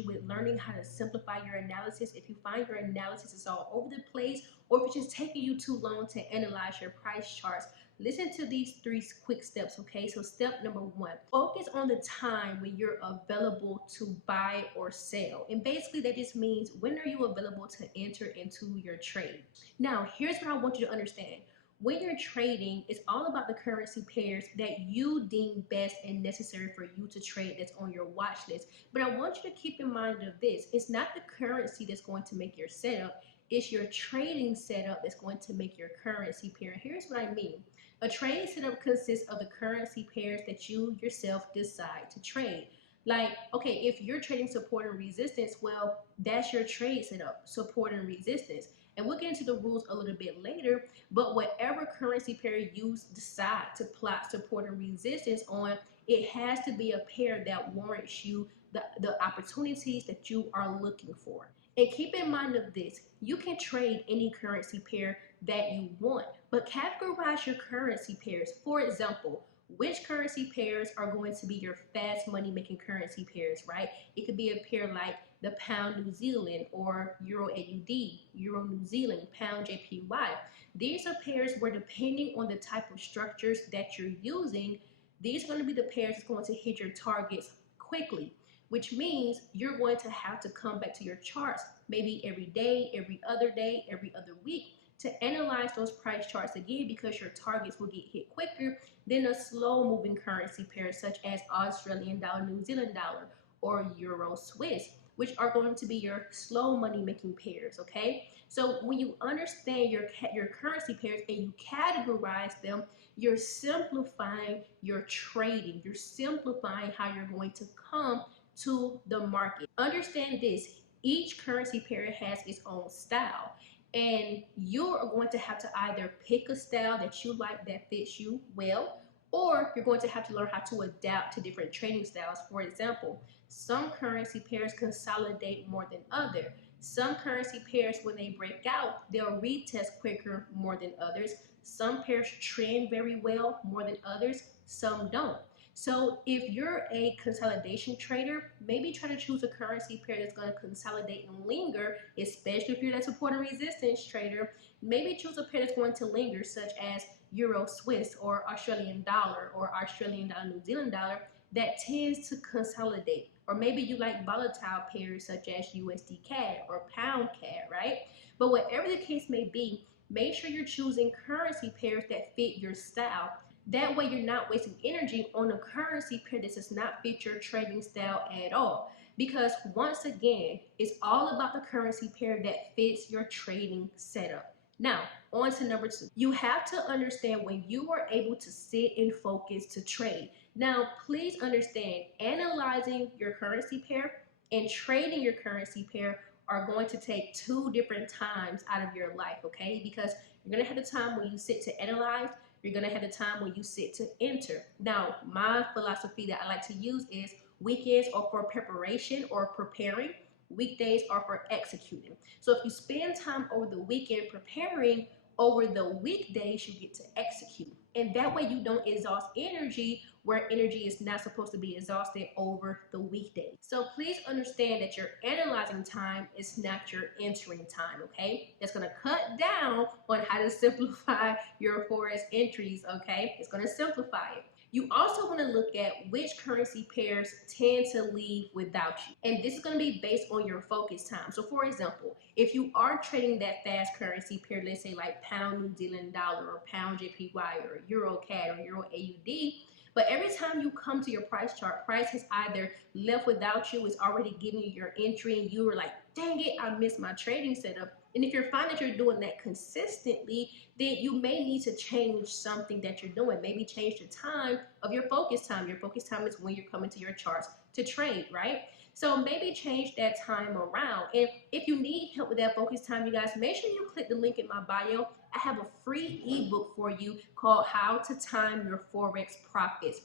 you with learning how to simplify your analysis. If you find your analysis is all over the place, or if it's just taking you too long to analyze your price charts, listen to these 3 quick steps, okay? So step number 1, focus on the time when you're available to buy or sell. And basically that just means, when are you available to enter into your trade? Now, here's what I want you to understand. When you're trading, it's all about the currency pairs that you deem best and necessary for you to trade that's on your watch list. But I want you to keep in mind of this. It's not the currency that's going to make your setup. It's your trading setup that's going to make your currency pair. Here's what I mean. A trading setup consists of the currency pairs that you yourself decide to trade. Like, okay, if you're trading support and resistance, well, that's your trade setup, support and resistance. And we'll get into the rules a little bit later, but whatever currency pair you decide to plot support and resistance on, it has to be a pair that warrants you the opportunities that you are looking for. And keep in mind of this, you can trade any currency pair that you want, but categorize your currency pairs. For example, which currency pairs are going to be your fast money making currency pairs, right? It could be a pair like the pound New Zealand or Euro AUD, Euro New Zealand, pound JPY. These are pairs where, depending on the type of structures that you're using, these are going to be the pairs that's going to hit your targets quickly, which means you're going to have to come back to your charts maybe every day, every other week, to analyze those price charts again, because your targets will get hit quicker than a slow moving currency pair such as Australian dollar, New Zealand dollar, or Euro Swiss, which are going to be your slow money making pairs, okay? So when you understand your currency pairs and you categorize them, you're simplifying your trading. You're simplifying how you're going to come to the market. Understand this, each currency pair has its own style, and you are going to have to either pick a style that you like that fits you well, or you're going to have to learn how to adapt to different trading styles. For example, some currency pairs consolidate more than others. Some currency pairs, when they break out, they'll retest quicker more than others. Some pairs trend very well more than others, some don't. So if you're a consolidation trader, maybe try to choose a currency pair that's going to consolidate and linger, especially if you're that support and resistance trader. Maybe choose a pair that's going to linger, such as Euro Swiss or Australian dollar or Australian dollar, New Zealand dollar, that tends to consolidate. Or maybe you like volatile pairs such as USD CAD or pound CAD, right? But whatever the case may be, make sure you're choosing currency pairs that fit your style. That way you're not wasting energy on a currency pair that does not fit your trading style at all. Because once again, it's all about the currency pair that fits your trading setup. Now, on to number 2. You have to understand when you are able to sit and focus to trade. Now, please understand, analyzing your currency pair and trading your currency pair are going to take 2 different times out of your life, okay? Because you're going to have the time when you sit to analyze, you're going to have the time when you sit to enter. Now, my philosophy that I like to use is weekends are for preparation or preparing. Weekdays are for executing. So if you spend time over the weekend preparing, over the weekdays you get to execute. And that way you don't exhaust energy where energy is not supposed to be exhausted over the weekday. So please understand that your analyzing time is not your entering time, okay? That's gonna cut down on how to simplify your Forex entries, okay? It's gonna simplify it. You also want to look at which currency pairs tend to leave without you. And this is going to be based on your focus time. So for example, if you are trading that fast currency pair, let's say like pound New Zealand dollar or pound JPY or Euro CAD or Euro AUD, but every time you come to your price chart, price has either left without you, it's already giving you your entry, and you were like, dang it, I missed my trading setup. And if you're finding that you're doing that consistently, then you may need to change something that you're doing. Maybe change the time of your focus time. Your focus time is when you're coming to your charts to trade, right? So maybe change that time around. And if you need help with that focus time, you guys, make sure you click the link in my bio. I have a free ebook for you called How to Time Your Forex Profits.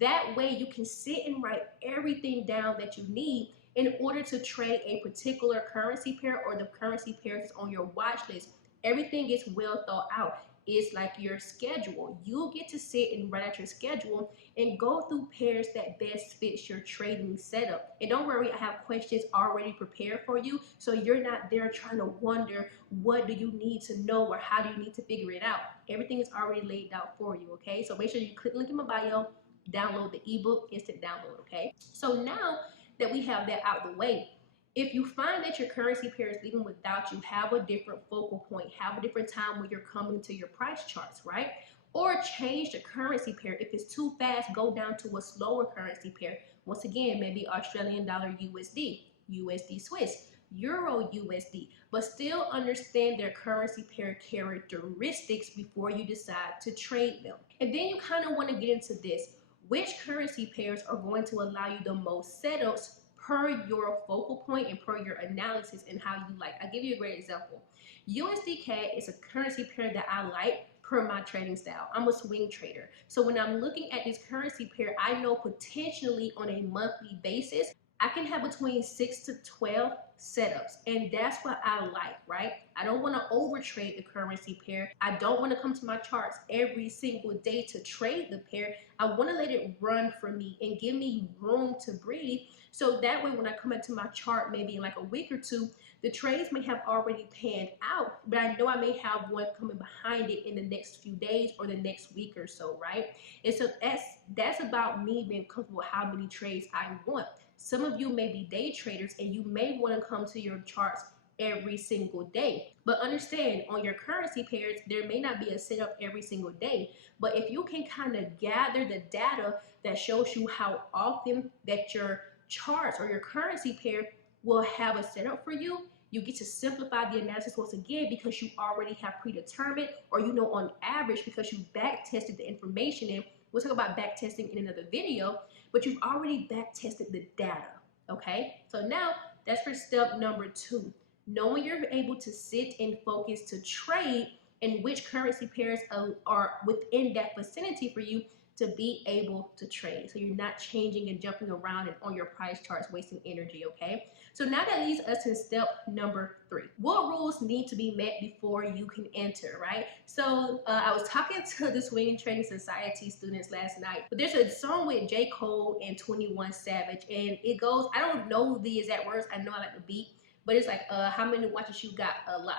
That way you can sit and write everything down that you need in order to trade a particular currency pair or the currency pairs on your watch list. Everything is well thought out. is like your schedule. You'll get to sit and write out your schedule and go through pairs that best fits your trading setup. And don't worry, I have questions already prepared for you, so you're not there trying to wonder what do you need to know or how do you need to figure it out. Everything is already laid out for you, okay? So make sure you click the link in my bio, download the ebook, instant download, okay? So now that we have that out the way, if you find that your currency pair is leaving without you, have a different focal point, have a different time when you're coming to your price charts, right? Or change the currency pair. If it's too fast, go down to a slower currency pair. Once again, maybe Australian dollar USD, USD Swiss, Euro USD, but still understand their currency pair characteristics before you decide to trade them. And then you kind of want to get into this. Which currency pairs are going to allow you the most setups per your focal point and per your analysis and how you like? I'll give you a great example. USD CAD is a currency pair that I like per my trading style. I'm a swing trader. So when I'm looking at this currency pair, I know potentially on a monthly basis, I can have between 6 to 12 setups, and that's what I like, right? I don't want to overtrade the currency pair. I don't want to come to my charts every single day to trade the pair. I want to let it run for me and give me room to breathe, so that way when I come into my chart maybe in like a week or two, the trades may have already panned out, but I know I may have one coming behind it in the next few days or the next week or so, right? And so that's about me being comfortable with how many trades I want. Some of you may be day traders and you may want to come to your charts every single day. But understand, on your currency pairs, there may not be a setup every single day. But if you can kind of gather the data that shows you how often that your charts or your currency pair will have a setup for you, you get to simplify the analysis once again because you already have predetermined, or you know on average because you back tested the information in. We'll talk about back testing in another video, but you've already back tested the data, okay? So now that's for step number 2. Knowing you're able to sit and focus to trade and which currency pairs are within that vicinity for you to be able to trade. So you're not changing and jumping around and on your price charts wasting energy, okay? So now that leads us to step number 3. What rules need to be met before you can enter, right? So I was talking to the Swing Trading Society students last night, but there's a song with J. Cole and 21 Savage, and it goes, I don't know the exact words, I know I like the beat, but it's like, how many watches you got? A lot,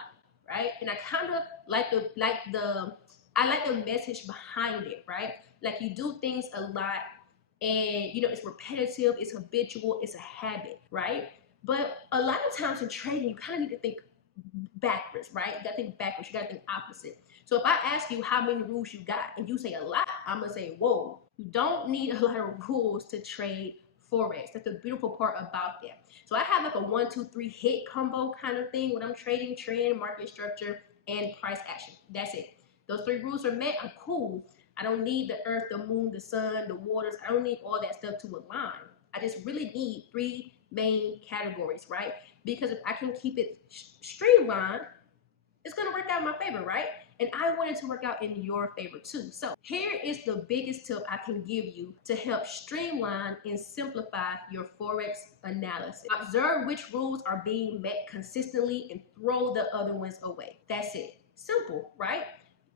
right? And I kind of like the message behind it, right? Like, you do things a lot and you know it's repetitive, it's habitual, it's a habit, right? But a lot of times in trading, you kind of need to think backwards, right? You gotta think backwards, you gotta think opposite. So if I ask you how many rules you got and you say a lot, I'm gonna say, whoa, you don't need a lot of rules to trade Forex. That's the beautiful part about that. So I have like a 1, 2, 3 hit combo kind of thing when I'm trading: trend, market structure, and price action. That's it. Those 3 rules are met, I'm cool. I don't need the earth, the moon, the sun, the waters. I don't need all that stuff to align. I just really need 3 main categories, right? Because if I can keep it streamlined, it's gonna work out in my favor, right? And I want it to work out in your favor too. So here is the biggest tip I can give you to help streamline and simplify your Forex analysis. Observe which rules are being met consistently and throw the other ones away. That's it. Simple, right?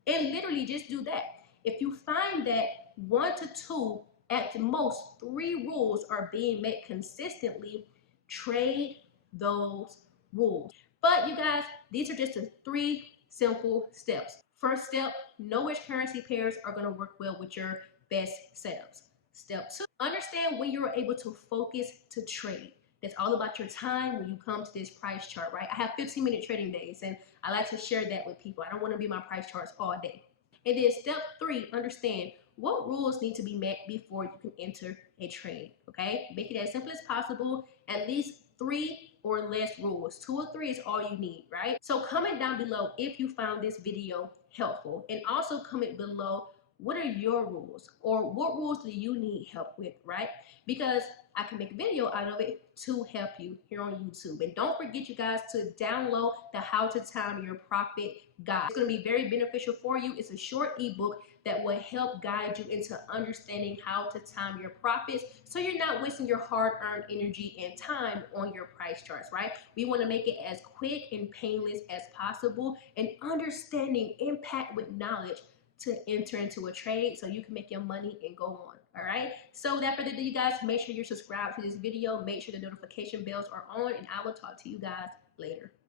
And literally just do that. If you find that 1 to 2, at the most 3 rules are being met consistently, trade those rules. But you guys, these are just the 3 simple steps. First step, know which currency pairs are going to work well with your best setups. Step 2, understand when you're able to focus to trade. That's all about your time when you come to this price chart, right? I have 15-minute trading days, and I like to share that with people. I don't want to be my price charts all day. And then step 3, understand what rules need to be met before you can enter a trade, okay? Make it as simple as possible, at least 3 or less rules. 2 or 3 is all you need, right? So comment down below if you found this video helpful, and also comment below what are your rules, or what rules do you need help with, right? Because I can make a video out of it to help you here on YouTube. And don't forget, you guys, to download the How to Time Your Profit guide. It's going to be very beneficial for you. It's a short ebook that will help guide you into understanding how to time your profits, so you're not wasting your hard-earned energy and time on your price charts, right? We want to make it as quick and painless as possible, and understanding impact with knowledge to enter into a trade so you can make your money and go on. All right, so without further ado, you guys, make sure you're subscribed to this video, make sure the notification bells are on, and I will talk to you guys later.